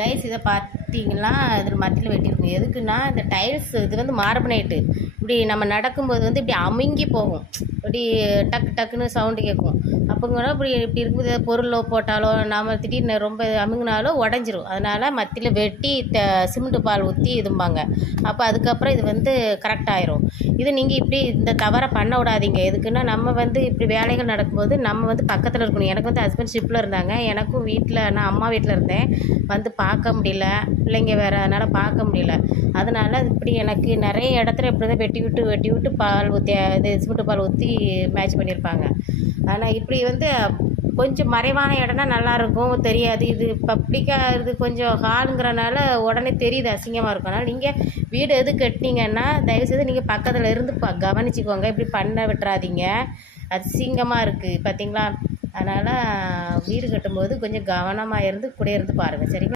Guys இதை பார்த்தீங்கன்னா இதில் மத்தியில் வெட்டியிருக்கும். எதுக்குன்னா இந்த டைல்ஸ் இது வந்து மார்பனைட்டு இப்படி நம்ம நடக்கும்போது வந்து இப்படி அமுங்கி போகும், இப்படி டக்கு டக்குன்னு சவுண்டு கேட்கும். அப்போங்க இப்படி இப்படி இருக்கும்போது பொருளோ போட்டாலோ நாம் திடீர்னு ரொம்ப அமுங்கினாலோ உடஞ்சிரும். அதனால் மத்தியில் வெட்டி சிமெண்ட்டு பால் ஊற்றி இதும்பாங்க. அப்போ அதுக்கப்புறம் இது வந்து கரெக்டாயிரும். இது நீங்கள் இப்படி இந்த தவறை பண்ண விடாதீங்க. எதுக்குன்னா நம்ம வந்து இப்படி வேலைகள் நடக்கும்போது நம்ம வந்து பக்கத்தில் இருக்கணும். எனக்கு வந்து ஹஸ்பண்ட் ஷிப்பில் இருந்தாங்க, எனக்கும் வீட்டில் நான் அம்மா வீட்டில் இருந்தேன், வந்து பார்க்க முடியல, பிள்ளைங்க வேறு, அதனால் பார்க்க முடியல. அதனால் இப்படி எனக்கு நிறைய இடத்துல இப்படி தான் வெட்டி விட்டு பால் ஊற்றி இது சிமெண்ட்டு பால் ஊற்றி மேட்ச் பண்ணியிருப்பாங்க. ஆனால் இப்படி வந்து கொஞ்சம் மறைவான இடம்னா நல்லாயிருக்கும், தெரியாது. இது பப்ளிக்காக இது கொஞ்சம் ஹாலுங்கிறனால உடனே தெரியுது, அசிங்கமாக இருக்கும். அதனால் நீங்கள் வீடு எது கட்டினீங்கன்னா தயவுசெய்து நீங்கள் பக்கத்தில் இருந்து கவனிச்சிக்கோங்க. இப்படி பண்ண விட்டுறாதீங்க, அசிங்கமாக இருக்குது பார்த்தீங்களா. அதனால் வீடு கட்டும்போது கொஞ்சம் கவனமாக இருந்து கூட இருந்து பாருங்கள், சரிங்களா.